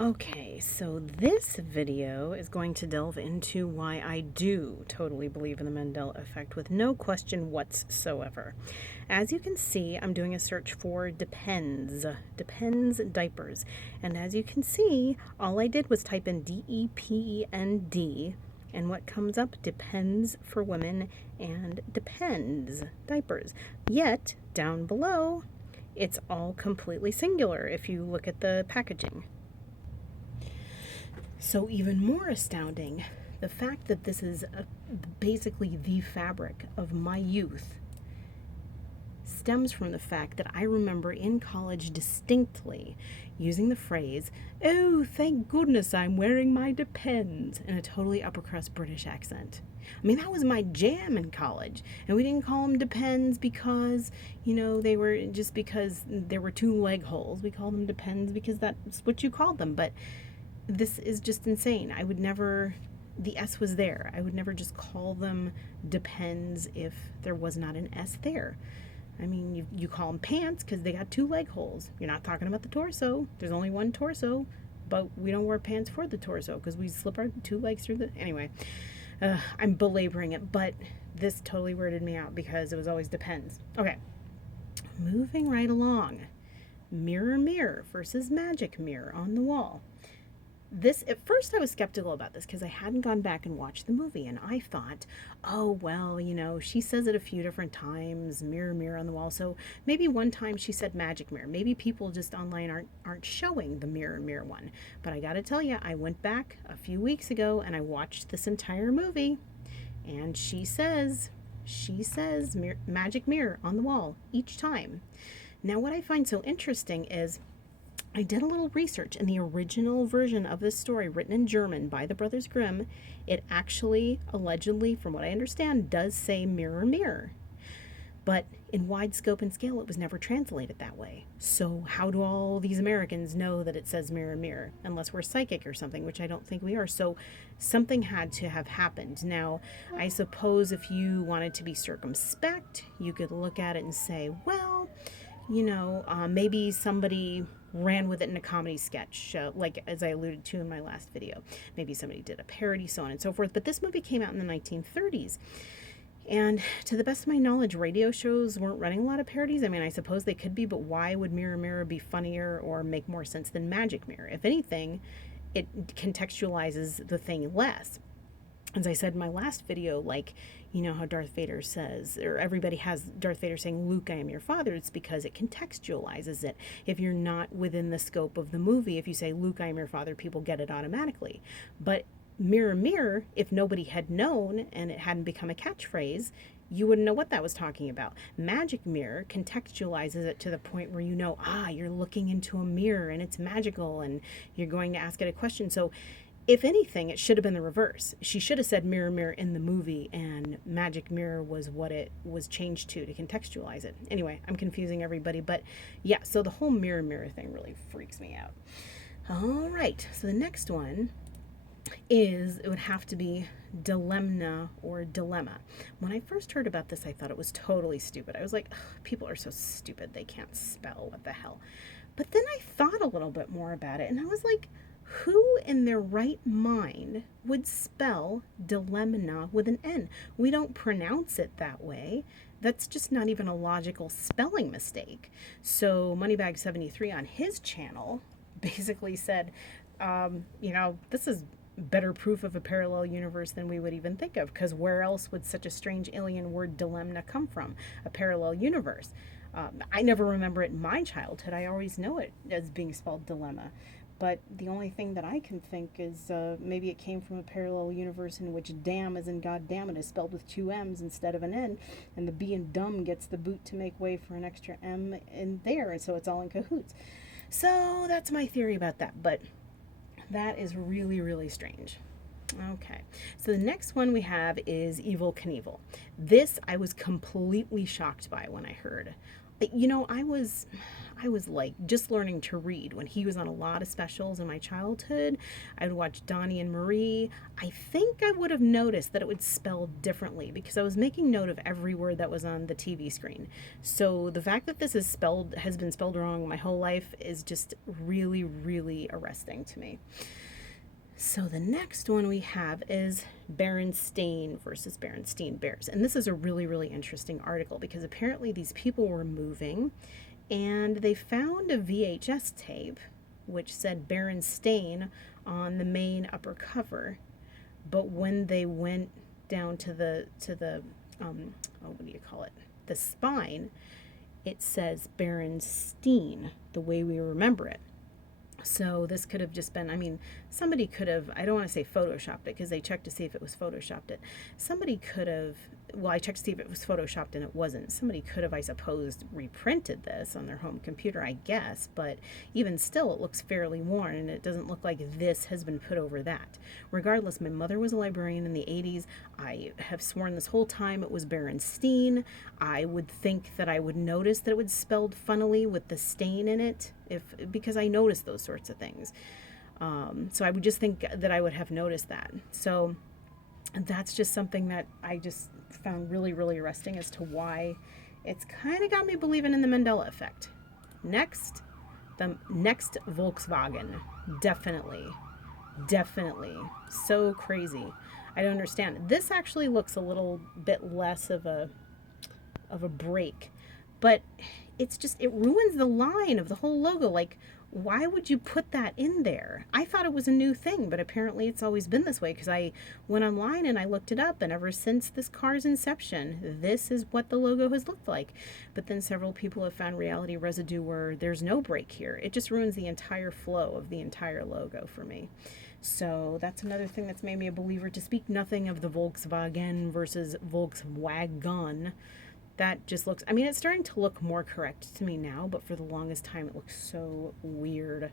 Okay, so this video is going to delve into why I do totally believe in the Mandela Effect with no question whatsoever. As you can see, I'm doing a search for depends diapers. And as you can see, all I did was type in DEPEND, and what comes up depends for women and depends diapers. Yet, down below, it's all completely singular if you look at the packaging. So, even more astounding, the fact that this is basically the fabric of my youth stems from the fact that I remember in college distinctly using the phrase, "Oh, thank goodness I'm wearing my Depends," in a totally upper crust British accent. I mean, that was my jam in college. And we didn't call them Depends because, they were just because there were two leg holes. We called them Depends because that's what you called them. But this is just insane. I would never, the S was there. I would never just call them Depends if there was not an S there. I mean, you call them pants because they got two leg holes. You're not talking about the torso. There's only one torso, but we don't wear pants for the torso because we slip our two legs through the. Anyway, I'm belaboring it, but this totally weirded me out because it was always Depends. Okay, moving right along. Mirror, mirror versus magic mirror on the wall. This, at first I was skeptical about this because I hadn't gone back and watched the movie, and I thought, oh well, she says it a few different times, mirror mirror on the wall, so maybe one time she said magic mirror. Maybe people just online aren't showing the mirror mirror one. But I gotta tell you, I went back a few weeks ago and I watched this entire movie, and she says magic mirror on the wall each time. Now what I find so interesting is I did a little research. In the original version of this story, written in German by the Brothers Grimm, it actually, allegedly, from what I understand, does say mirror, mirror. But in wide scope and scale, it was never translated that way. So, how do all these Americans know that it says mirror, mirror? Unless we're psychic or something, which I don't think we are. So, something had to have happened. Now, I suppose if you wanted to be circumspect, you could look at it and say, well, maybe somebody ran with it in a comedy sketch, like as I alluded to in my last video. Maybe somebody did a parody, so on and so forth. But this movie came out in the 1930s. And to the best of my knowledge, radio shows weren't running a lot of parodies. I mean, I suppose they could be, but why would Mirror Mirror be funnier or make more sense than Magic Mirror? If anything, it contextualizes the thing less. As I said in my last video, like, how Darth Vader says, or everybody has Darth Vader saying, "Luke, I am your father," it's because it contextualizes it. If you're not within the scope of the movie, if you say, "Luke, I am your father," people get it automatically. But mirror, mirror, if nobody had known and it hadn't become a catchphrase, you wouldn't know what that was talking about. Magic mirror contextualizes it to the point where you're looking into a mirror and it's magical and you're going to ask it a question. So if anything, it should have been the reverse. She should have said mirror, mirror in the movie, and magic mirror was what it was changed to contextualize it. Anyway, I'm confusing everybody, but yeah, so the whole mirror, mirror thing really freaks me out. All right, so the next one it would have to be Dilemna or Dilemma. When I first heard about this, I thought it was totally stupid. I was like, people are so stupid, they can't spell, what the hell. But then I thought a little bit more about it, and I was like, who in their right mind would spell Dilemna with an N? We don't pronounce it that way. That's just not even a logical spelling mistake. So Moneybag73 on his channel basically said, this is better proof of a parallel universe than we would even think of, because where else would such a strange alien word Dilemna come from? A parallel universe. I never remember it in my childhood. I always know it as being spelled dilemma. But the only thing that I can think is maybe it came from a parallel universe in which damn as in God damn it is spelled with two M's instead of an N, and the B in dumb gets the boot to make way for an extra M in there, and so it's all in cahoots. So that's my theory about that, but that is really, really strange. Okay, so the next one we have is Evil Knievel. This I was completely shocked by when I heard. I was like just learning to read when he was on a lot of specials in my childhood. I would watch Donnie and Marie. I think I would have noticed that it would spell differently because I was making note of every word that was on the TV screen. So the fact that this has been spelled wrong my whole life is just really, really arresting to me. So the next one we have is Berenstain versus Berenstein bears. And this is a really, really interesting article because apparently these people were moving and they found a VHS tape which said Berenstain on the main upper cover. But when they went down to the what do you call it? The spine, it says Berenstein, the way we remember it. So this could have just been, I mean, somebody could have, I don't want to say photoshopped it because they checked to see if it was photoshopped it. Somebody could have, well, I checked to see if it was photoshopped and it wasn't. Somebody could have, I suppose, reprinted this on their home computer, I guess, but even still, it looks fairly worn and it doesn't look like this has been put over that. Regardless, my mother was a librarian in the 80s. I have sworn this whole time it was Berenstein. I would think that I would notice that it was spelled funnily with the stain in it, because I noticed those sorts of things. So I would just think that I would have noticed that. So that's just something that I just found really, really arresting as to why it's kind of got me believing in the Mandela Effect. Next, the next Volkswagen. Definitely. So crazy. I don't understand. This actually looks a little bit less of a break, but it's just, it ruins the line of the whole logo. Like, why would you put that in there? I thought it was a new thing, but apparently it's always been this way because I went online and I looked it up, and ever since this car's inception, this is what the logo has looked like. But then several people have found reality residue where there's no break here. It just ruins the entire flow of the entire logo for me. So that's another thing that's made me a believer, to speak nothing of the Volkswagen versus Volkswagen. That just looks, I mean, it's starting to look more correct to me now, but for the longest time it looks so weird.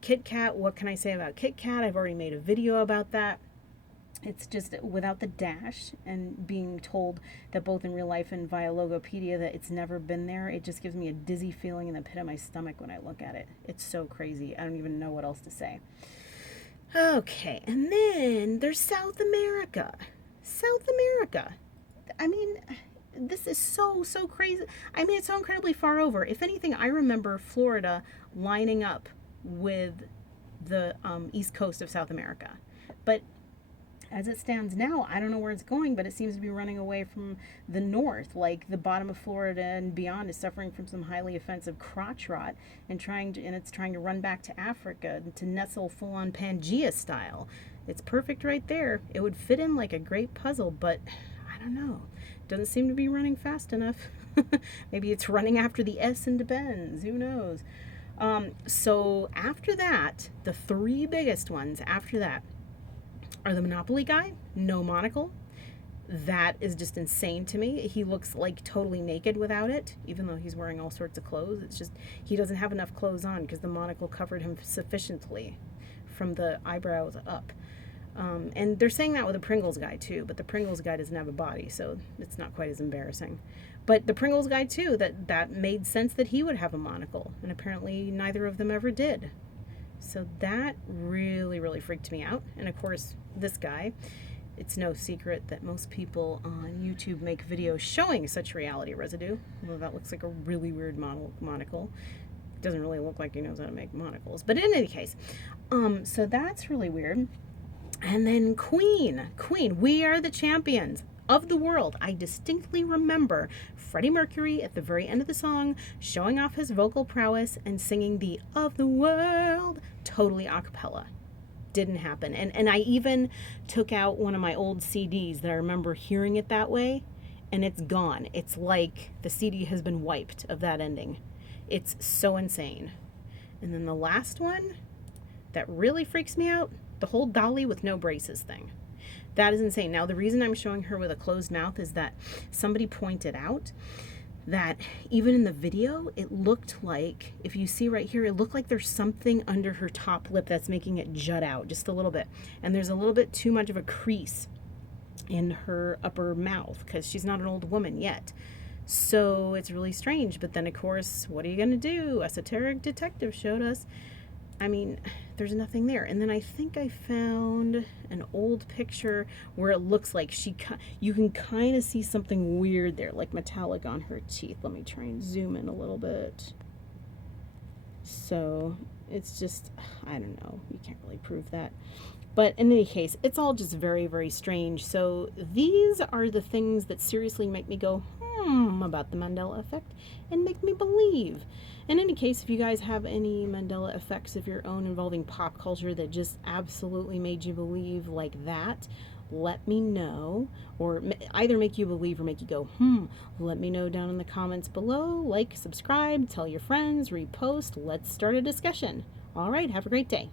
KitKat, what can I say about KitKat? I've already made a video about that. It's just without the dash, and being told that both in real life and via Logopedia that it's never been there, it just gives me a dizzy feeling in the pit of my stomach when I look at it. It's so crazy. I don't even know what else to say. Okay, and then there's South America. South America. I mean, this is so crazy. I mean, it's so incredibly far over. If anything, I remember Florida lining up with the east coast of South America. But as it stands now, I don't know where it's going, but it seems to be running away from the north. Like the bottom of Florida and beyond is suffering from some highly offensive crotch rot, and it's trying to run back to Africa to nestle full-on Pangea style. It's perfect right there. It would fit in like a great puzzle, but I don't know. Doesn't seem to be running fast enough. Maybe it's running after the S in Benz. Who knows? So after that, the three biggest ones after that are the Monopoly guy, no monocle. That is just insane to me. He looks like totally naked without it, even though he's wearing all sorts of clothes. It's just, he doesn't have enough clothes on because the monocle covered him sufficiently from the eyebrows up. And they're saying that with the Pringles guy too, but the Pringles guy doesn't have a body, so it's not quite as embarrassing. But the Pringles guy too, that made sense that he would have a monocle, and apparently neither of them ever did. So that really, really freaked me out. And of course, this guy, it's no secret that most people on YouTube make videos showing such reality residue. Well, that looks like a really weird monocle. It doesn't really look like he knows how to make monocles. But in any case, so that's really weird. And then Queen, we are the champions of the world. I distinctly remember Freddie Mercury at the very end of the song showing off his vocal prowess and singing the "Of the World" totally a cappella. Didn't happen. And I even took out one of my old CDs that I remember hearing it that way, and it's gone. It's like the CD has been wiped of that ending. It's so insane. And then the last one that really freaks me out, the whole Dolly with no braces thing. That is insane. Now, the reason I'm showing her with a closed mouth is that somebody pointed out that even in the video, it looked like, if you see right here, it looked like there's something under her top lip that's making it jut out just a little bit. And there's a little bit too much of a crease in her upper mouth because she's not an old woman yet. So it's really strange. But then, of course, what are you going to do? Esoteric detective showed us. I mean, there's nothing there. And then I think I found an old picture where it looks like you can kind of see something weird there, like metallic on her teeth. Let me try and zoom in a little bit. So it's just, I don't know, you can't really prove that. But in any case, it's all just very, very strange. So these are the things that seriously make me go, about the Mandela Effect and make me believe. In any case, if you guys have any Mandela effects of your own involving pop culture that just absolutely made you believe like that, let me know, or either make you believe or make you go, let me know down in the comments below. Like, subscribe, tell your friends, repost. Let's start a discussion. All right, have a great day.